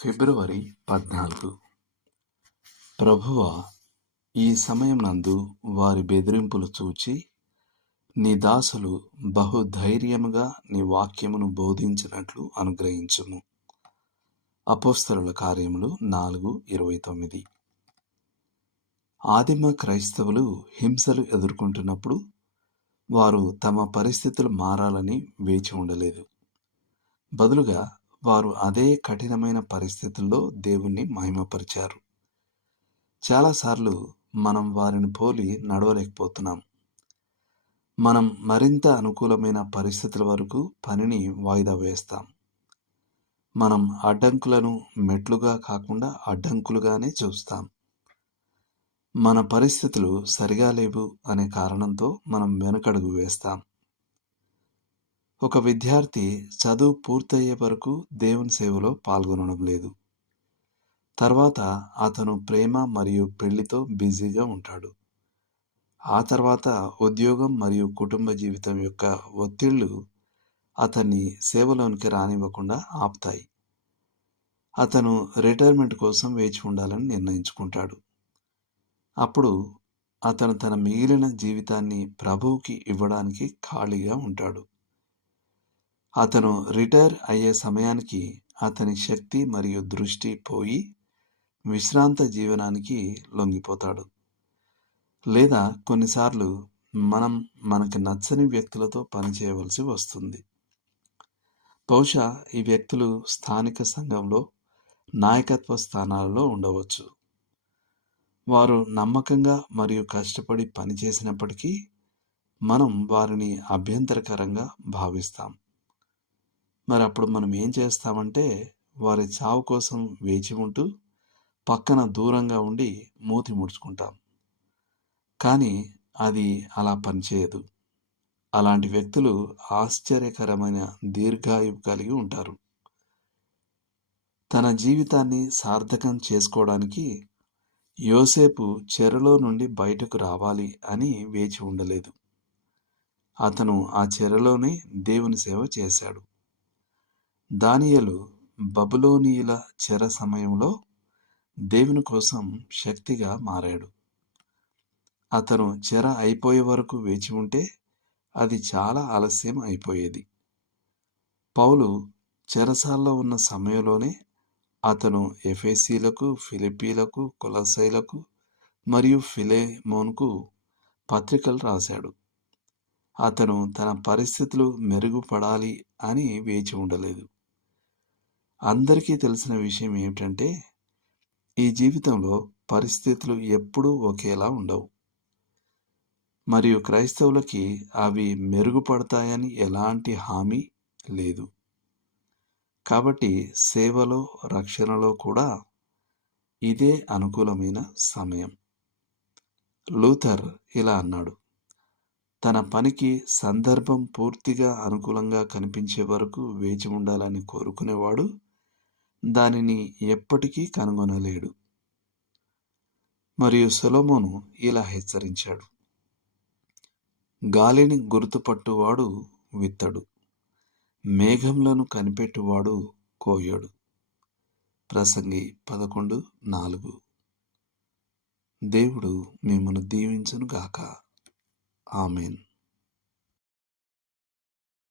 ఫిబ్రవరి 14. ప్రభువా, ఈ సమయమందు వారి బెదిరింపులు చూచి నీ దాసులు బహుధైర్యముగా నీ వాక్యమును బోధించినట్లు అనుగ్రహించుము. అపోస్తలుల కార్యములు 4:29. ఆదిమ క్రైస్తవులు హింసలు ఎదుర్కొంటున్నప్పుడు వారు తమ పరిస్థితులు మారాలని వేచి ఉండలేదు. బదులుగా వారు అదే కఠినమైన పరిస్థితుల్లో దేవుణ్ణి మహిమపరిచారు. చాలాసార్లు మనం వారిని పోలి నడవలేకపోతున్నాం. మనం మరింత అనుకూలమైన పరిస్థితుల వరకు పనిని వాయిదా వేస్తాం. మనం అడ్డంకులను మెట్లుగా కాకుండా అడ్డంకులుగానే చూస్తాం. మన పరిస్థితులు సరిగా లేవు అనే కారణంతో మనం వెనకడుగు వేస్తాం. ఒక విద్యార్థి చదువు పూర్తయ్యే వరకు దేవుని సేవలో పాల్గొనడం లేదు. తర్వాత అతను ప్రేమ మరియు పెళ్లితో బిజీగా ఉంటాడు. ఆ తర్వాత ఉద్యోగం మరియు కుటుంబ జీవితం యొక్క ఒత్తిళ్లు అతన్ని సేవలోనికి రానివ్వకుండా ఆపుతాయి. అతను రిటైర్మెంట్ కోసం వేచి ఉండాలని నిర్ణయించుకుంటాడు. అప్పుడు అతను తన మిగిలిన జీవితాన్ని ప్రభువుకి ఇవ్వడానికి ఖాళీగా ఉంటాడు. అతను రిటైర్ అయ్యే సమయానికి అతని శక్తి మరియు దృష్టి పోయి విశ్రాంత జీవనానికి లొంగిపోతాడు. లేదా కొన్నిసార్లు మనం మనకు నచ్చని వ్యక్తులతో పనిచేయవలసి వస్తుంది. బహుశా ఈ వ్యక్తులు స్థానిక సంఘంలో నాయకత్వ స్థానాలలో ఉండవచ్చు. వారు నమ్మకంగా మరియు కష్టపడి పనిచేసినప్పటికీ మనం వారిని అభ్యంతరకరంగా భావిస్తాం. మరి అప్పుడు మనం ఏం చేస్తామంటే వారి చావు కోసం వేచి ఉంటూ పక్కన దూరంగా ఉండి మూతి ముడుచుకుంటాం. కానీ అది అలా పనిచేయదు. అలాంటి వ్యక్తులు ఆశ్చర్యకరమైన దీర్ఘాయువు కలిగి ఉంటారు. తన జీవితాన్ని సార్థకం చేసుకోవడానికి యోసేపు చెరలో నుండి బయటకు రావాలి అని వేచి ఉండలేదు. అతను ఆ చెరలోనే దేవుని సేవ చేశాడు. దానియేలు బబులోనీయుల చెర సమయంలో దేవుని కోసం శక్తిగా మారాడు. అతను చెర అయిపోయే వరకు వేచి ఉంటే అది చాలా ఆలస్యం అయిపోయేది. పౌలు చెరసాల్లో ఉన్న సమయంలోనే అతను ఎఫెసీలకు, ఫిలిప్పీలకు, కొలస్సైలకు మరియు ఫిలెమోనుకు పత్రికలు రాశాడు. అతను తన పరిస్థితులు మెరుగుపడాలి అని వేచి ఉండలేదు. అందరికీ తెలిసిన విషయం ఏమిటంటే ఈ జీవితంలో పరిస్థితులు ఎప్పుడూ ఒకేలా ఉండవు. మరియు క్రైస్తవులకి అవి మెరుగుపడతాయని ఎలాంటి హామీ లేదు. కాబట్టి సేవలో, రక్షణలో కూడా ఇదే అనుకూలమైన సమయం. లూథర్ ఇలా అన్నాడు: తన పనికి సందర్భం పూర్తిగా అనుకూలంగా కనిపించే వరకు వేచి ఉండాలని కోరుకునేవాడు దానిని ఎప్పటికీ కనుగొనలేడు. మరియు సొలొమోను ఇలా హెచ్చరించాడు: గాలిని గుర్తుపట్టువాడు విత్తడు, మేఘములను కనిపెట్టువాడు కోయడు. ప్రసంగి 11:4. దేవుడు మిమ్మల్ని దీవించును గాక. ఆమేన్.